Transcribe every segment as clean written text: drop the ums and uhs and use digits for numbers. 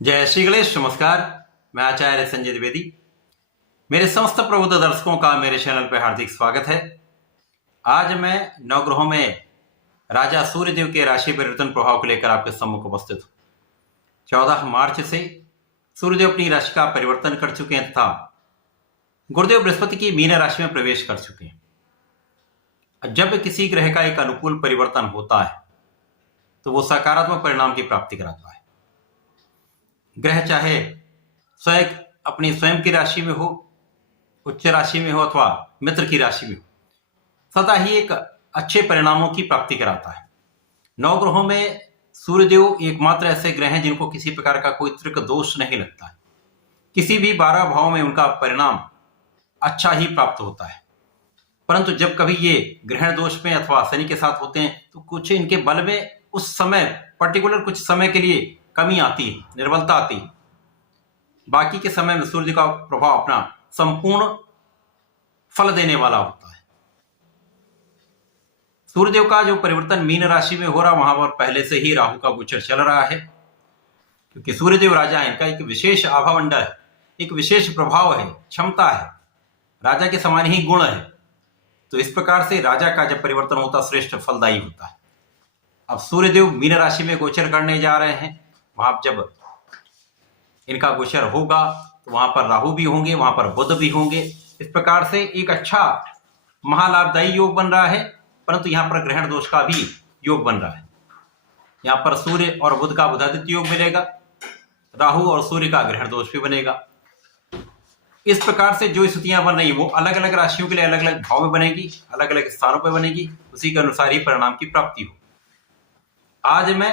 जय श्री गणेश। नमस्कार, मैं आचार्य संजय द्विवेदी। मेरे समस्त प्रबुद्ध दर्शकों का मेरे चैनल पर हार्दिक स्वागत है। आज मैं नवग्रहों में राजा सूर्यदेव के राशि परिवर्तन प्रभाव को लेकर आपके सम्मुख उपस्थित हूँ। 14 मार्च से सूर्यदेव अपनी राशि का परिवर्तन कर चुके हैं तथा गुरुदेव बृहस्पति की मीन राशि में प्रवेश कर चुके हैं। जब किसी ग्रह का एक अनुकूल परिवर्तन होता है तो वो सकारात्मक परिणाम की प्राप्ति कराता है। ग्रह चाहे अपनी स्वयं की राशि में हो, उच्च राशि में हो अथवा मित्र की राशि में हो, सदा ही एक अच्छे परिणामों की प्राप्ति कराता है। नौ ग्रहों में सूर्यदेव एकमात्र ऐसे ग्रह हैं जिनको किसी प्रकार का कोई त्रिक दोष नहीं लगता है। किसी भी 12 भाव में उनका परिणाम अच्छा ही प्राप्त होता है। परंतु जब कभी ये ग्रहण दोष में अथवा शनि के साथ होते हैं तो कुछ इनके बल में उस समय पर्टिकुलर कुछ समय के लिए कमी आती है, निर्बलता आती है। बाकी के समय में सूर्य का प्रभाव अपना संपूर्ण फल देने वाला होता है। सूर्यदेव का जो परिवर्तन मीन राशि में हो रहा, वहां पर पहले से ही राहु का गोचर चल रहा है, क्योंकि सूर्यदेव राजा है। इनका एक विशेष आभामंडल है, एक विशेष प्रभाव है, क्षमता है, राजा के समान ही गुण है। तो इस प्रकार से राजा का जब परिवर्तन होता श्रेष्ठ फलदायी होता है। अब सूर्यदेव मीन राशि में गोचर करने जा रहे हैं। वहां जब इनका गोचर होगा तो वहां पर राहु भी होंगे, वहां पर बुध भी होंगे। इस प्रकार से एक अच्छा महालाभदायी योग बन रहा है। परंतु यहां पर ग्रहण दोष का भी योग बन रहा है। यहां पर सूर्य और बुध का बुधादित्य योग मिलेगा, राहु और सूर्य का ग्रहण दोष भी बनेगा। इस प्रकार से जो स्थितियां बन रही वो अलग अलग राशियों के लिए अलग अलग भाव में बनेगी, अलग अलग स्थानों पर बनेगी। उसी के अनुसार ही परिणाम की प्राप्ति हो। आज मैं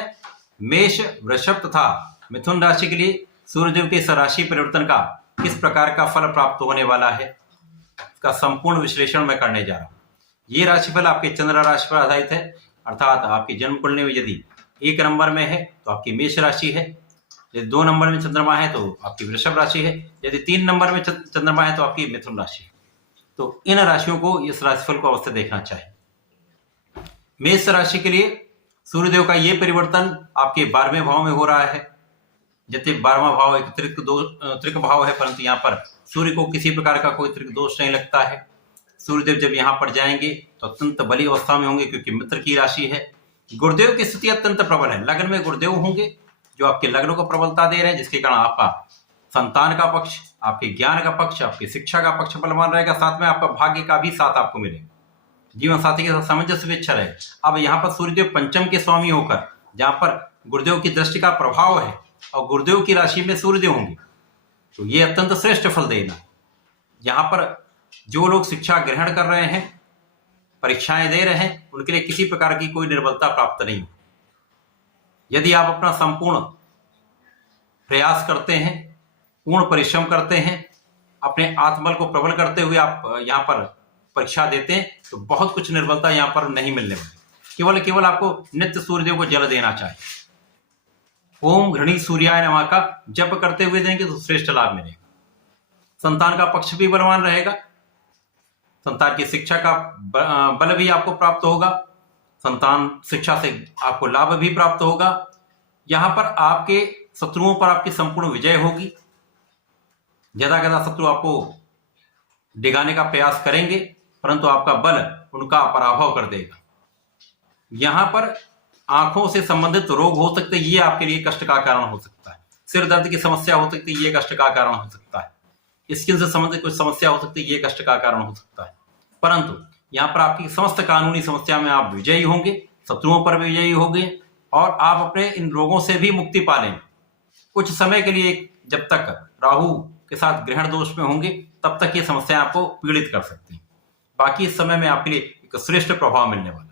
मेष, वृषभ तथा मिथुन राशि के लिए सूर्यदेव के इस राशि परिवर्तन का किस प्रकार का फल प्राप्त होने वाला है, इसका संपूर्ण विश्लेषण मैं करने जा रहा हूं। ये राशिफल आपके चंद्र राशि पर आधारित है, अर्थात आपकी जन्म कुंडली में यदि 1 नंबर में है तो आपकी मेष राशि है, यदि 2 नंबर में चंद्रमा है तो आपकी वृषभ राशि है, यदि 3 नंबर में चंद्रमा है तो आपकी मिथुन राशि है। तो इन राशियों को, इस राशिफल को अवश्य देखना चाहिए। मेष राशि के लिए सूर्यदेव का ये परिवर्तन आपके 12वें भाव में हो रहा है। जैसे 12वां भाव एक त्रिक भाव है, परंतु यहाँ पर सूर्य को किसी प्रकार का कोई त्रिक दोष नहीं लगता है। सूर्यदेव जब यहाँ पर जाएंगे तो अत्यंत बली अवस्था में होंगे, क्योंकि मित्र की राशि है। गुरुदेव की स्थिति अत्यंत प्रबल है। लग्न में गुरुदेव होंगे जो आपके लग्न को प्रबलता दे रहे हैं, जिसके कारण आपका संतान का पक्ष, आपके ज्ञान का पक्ष, आपकी शिक्षा का पक्ष बलवान रहेगा। साथ में आपका भाग्य का भी साथ आपको मिलेगा, जीवन साथी के साथ सामंजस्य भी अच्छा रहे। अब यहाँ पर सूर्यदेव पंचम के स्वामी होकर, जहां पर गुरुदेव की दृष्टि का प्रभाव है और गुरुदेव की राशि में सूर्यदेव होंगे, तो ये अत्यंत श्रेष्ठ फल देना। यहाँ पर जो लोग शिक्षा ग्रहण कर रहे हैं, परीक्षाएं दे रहे हैं, उनके लिए किसी प्रकार की कोई निर्बलता प्राप्त नहीं हो। यदि आप अपना संपूर्ण प्रयास करते हैं, पूर्ण परिश्रम करते हैं, अपने आत्मबल को प्रबल करते हुए आप यहाँ पर परीक्षा देते हैं, तो बहुत कुछ निर्बलता यहाँ पर नहीं मिलने वाली। केवल आपको नित्य सूर्यदेव को जल देना चाहिए। ओम घृणी सूर्याय नमः का जप करते हुए देंगे तो श्रेष्ठ लाभ मिलेगा। संतान का पक्ष भी बलवान रहेगा, संतान की शिक्षा का बल भी आपको प्राप्त होगा, संतान शिक्षा से आपको लाभ भी प्राप्त होगा। यहां पर आपके शत्रुओं पर आपकी संपूर्ण विजय होगी। ज्यादा शत्रु आपको डिगाने का प्रयास करेंगे, परंतु आपका बल उनका पराभव कर देगा। यहां पर आंखों से संबंधित रोग हो सकते, ये आपके लिए कष्ट का कारण हो सकता है। सिर दर्द की समस्या हो सकती है, ये कष्ट का कारण हो सकता है। स्किन से संबंधित कुछ समस्या हो सकती है, ये कष्ट का कारण हो सकता है। परंतु यहाँ पर आपकी समस्त कानूनी समस्या में आप विजयी होंगे, शत्रुओं पर भी विजयी होंगे और आप अपने इन रोगों से भी मुक्ति पा लेंगे। कुछ समय के लिए, जब तक राहु के साथ ग्रहण दोष में होंगे, तब तक ये समस्या आपको पीड़ित कर सकती है। बाकी इस समय में आपके लिए एक श्रेष्ठ प्रभाव मिलने वाला है।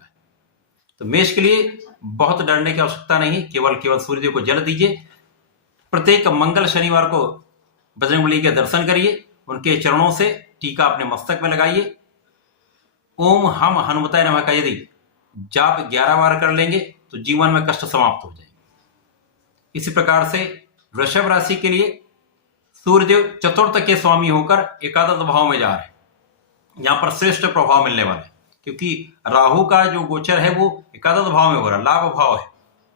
तो मेष के लिए बहुत डरने की आवश्यकता नहीं, केवल सूर्यदेव को जल दीजिए। प्रत्येक मंगल शनिवार को बजरंगबली के दर्शन करिए, उनके चरणों से टीका अपने मस्तक में लगाइए। ओम हम हनुमताय नमः का यदि जाप 11 बार कर लेंगे तो जीवन में कष्ट समाप्त हो जाएंगे। इसी प्रकार से वृषभ राशि के लिए सूर्यदेव चतुर्थ के स्वामी होकर एकादश भाव में जा रहे हैं। यहाँ पर श्रेष्ठ प्रभाव मिलने वाला है, क्योंकि राहु का जो गोचर है वो एकादश भाव में हो रहा है, लाभ भाव है,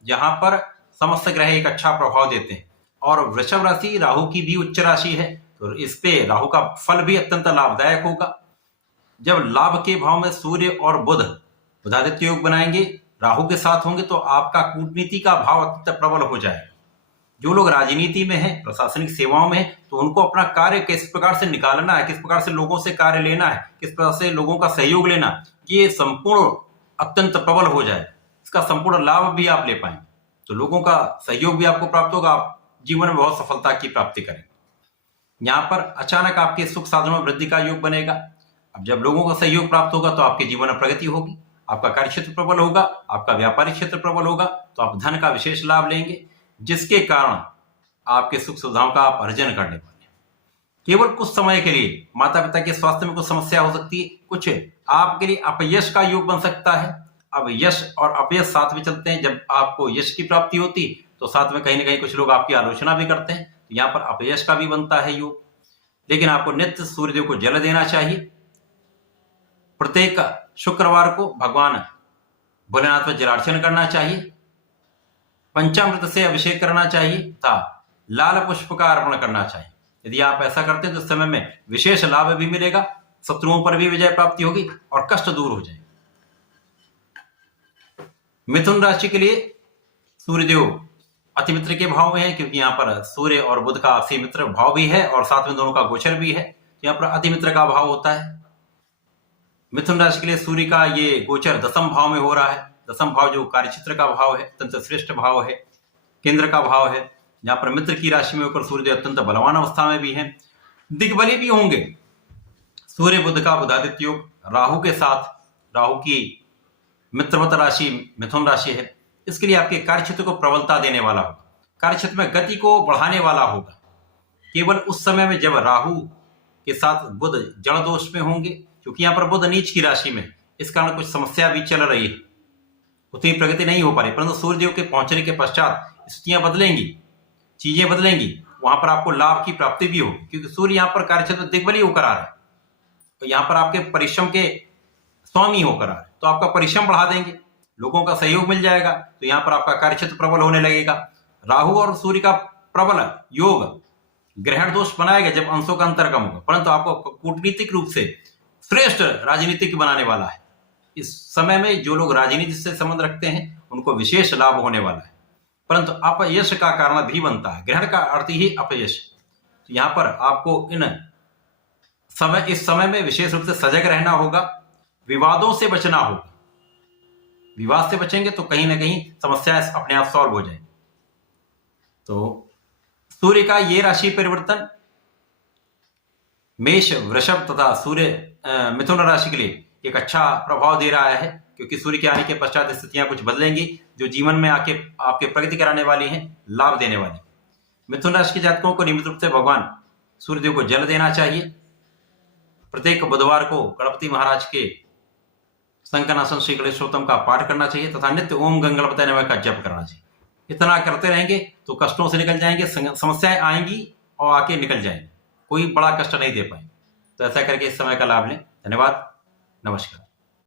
जहां पर समस्त ग्रह एक अच्छा प्रभाव देते हैं। और वृषभ राशि राहु की भी उच्च राशि है, तो इस पे राहु का फल भी अत्यंत लाभदायक होगा। जब लाभ के भाव में सूर्य और बुध बुधादित्य योग बनाएंगे, राहु के साथ होंगे, तो आपका कूटनीति का भाव अत्यंत प्रबल हो जाएगा। जो लोग राजनीति में हैं, प्रशासनिक सेवाओं में हैं, तो उनको अपना कार्य किस प्रकार से निकालना है, किस प्रकार से लोगों से कार्य लेना है, किस प्रकार से लोगों का सहयोग लेना, ये संपूर्ण अत्यंत प्रबल हो जाए, इसका संपूर्ण लाभ भी आप ले पाएंगे, तो लोगों का सहयोग भी आपको प्राप्त होगा, आप जीवन में बहुत सफलता की प्राप्ति करेंगे। यहाँ पर अचानक आपके सुख साधनों में वृद्धि का योग बनेगा। अब जब लोगों का सहयोग प्राप्त होगा तो आपके जीवन में प्रगति होगी, आपका कार्य क्षेत्र प्रबल होगा, आपका व्यापारिक क्षेत्र प्रबल होगा, तो आप धन का विशेष लाभ लेंगे, जिसके कारण आपके सुख सुविधाओं का आप अर्जन करने वाले हैं। केवल कुछ समय के लिए माता पिता के स्वास्थ्य में कुछ समस्या हो सकती है, कुछ आपके लिए अपयश का योग बन सकता है। अब यश और अपयश साथ में चलते हैं। जब आपको यश की प्राप्ति होती तो साथ में कहीं ना कहीं कुछ लोग आपकी आलोचना भी करते हैं, तो यहाँ पर अपयश का भी बनता है योग। लेकिन आपको नित्य सूर्यदेव को जल देना चाहिए। प्रत्येक शुक्रवार को भगवान भोलेनाथ पर जलार्चन करना चाहिए, पंचामृत से अभिषेक करना चाहिए तथा लाल पुष्प का अर्पण करना चाहिए। यदि आप ऐसा करते हैं तो इस समय में विशेष लाभ भी मिलेगा, शत्रुओं पर भी विजय प्राप्ति होगी और कष्ट दूर हो जाएंगे। मिथुन राशि के लिए सूर्यदेव अति मित्र के भाव में है, क्योंकि यहाँ पर सूर्य और बुध का आपसी मित्र भाव भी है और साथ में दोनों का गोचर भी है, यहाँ पर अति मित्र का भाव होता है। मिथुन राशि के लिए सूर्य का ये गोचर दसम भाव में हो रहा है। दसम भाव जो कार्यक्षेत्र का भाव है, अत्यंत श्रेष्ठ भाव है, केंद्र का भाव है, जहां पर मित्र की राशि में होकर सूर्यदेव अत्यंत बलवान अवस्था में भी है, दिग्बली भी होंगे। सूर्य बुध का बुधादित्य योग राहु के साथ, राहु की मित्रवत राशि मिथुन राशि है, इसके लिए आपके कार्यक्षेत्र को प्रबलता देने वाला होगा, कार्यक्षेत्र में गति को बढ़ाने वाला होगा। केवल उस समय में जब राहु के साथ बुध जड़ दोष में होंगे, क्योंकि यहाँ पर बुध नीच की राशि में, इस कारण कुछ समस्या भी चल रही है, उतनी प्रगति नहीं हो पा रही। परंतु सूर्यदेव के पहुंचने के पश्चात स्थितियां बदलेंगी, चीजें बदलेंगी, वहां पर आपको लाभ की प्राप्ति भी होगी, क्योंकि सूर्य यहाँ पर कार्यक्षेत्र दिग्बली होकर आ रहा है, तो यहाँ पर आपके परिश्रम के स्वामी होकर आ रहे हैं, तो आपका परिश्रम बढ़ा देंगे, लोगों का सहयोग मिल जाएगा, तो यहाँ पर आपका कार्यक्षेत्र प्रबल होने लगेगा। राहु और सूर्य का प्रबल योग ग्रहण दोष बनाएगा जब अंशों का अंतर कम होगा, परंतु आपको कूटनीतिक रूप से श्रेष्ठ राजनीतिक बनाने वाला है। इस समय में जो लोग राजनीति से संबंध रखते हैं उनको विशेष लाभ होने वाला है, परंतु अपयश का कारण भी बनता है। ग्रहण का अर्थ ही अपयश, तो यहाँ पर आपको इस समय में विशेष रूप से सजग रहना होगा, विवादों से बचना होगा। विवाद से बचेंगे तो कहीं ना कहीं समस्याएं अपने आप सॉल्व हो जाएंगी। तो सूर्य का ये राशि परिवर्तन मेष, वृषभ तथा सूर्य मिथुन राशि के लिए एक अच्छा प्रभाव दे रहा है, क्योंकि सूर्य के आने के पश्चात स्थितियां कुछ बदलेंगी जो जीवन में आके आपके प्रगति कराने वाली हैं, लाभ देने वाली। मिथुन राशि के जातकों को नियमित रूप से भगवान सूर्यदेव को जल देना चाहिए। प्रत्येक बुधवार को गणपति महाराज के संकनासन श्री गणेशोत्तम का पाठ करना चाहिए तथा नित्य ओम गंगणपतये नमः का जप करना चाहिए। इतना करते रहेंगे तो कष्टों से निकल जाएंगे, समस्याएं आएंगी और आके निकल जाएंगे, कोई बड़ा कष्ट नहीं दे पाएंगे। तो ऐसा करके इस समय का लाभ लें। धन्यवाद, नमस्कार।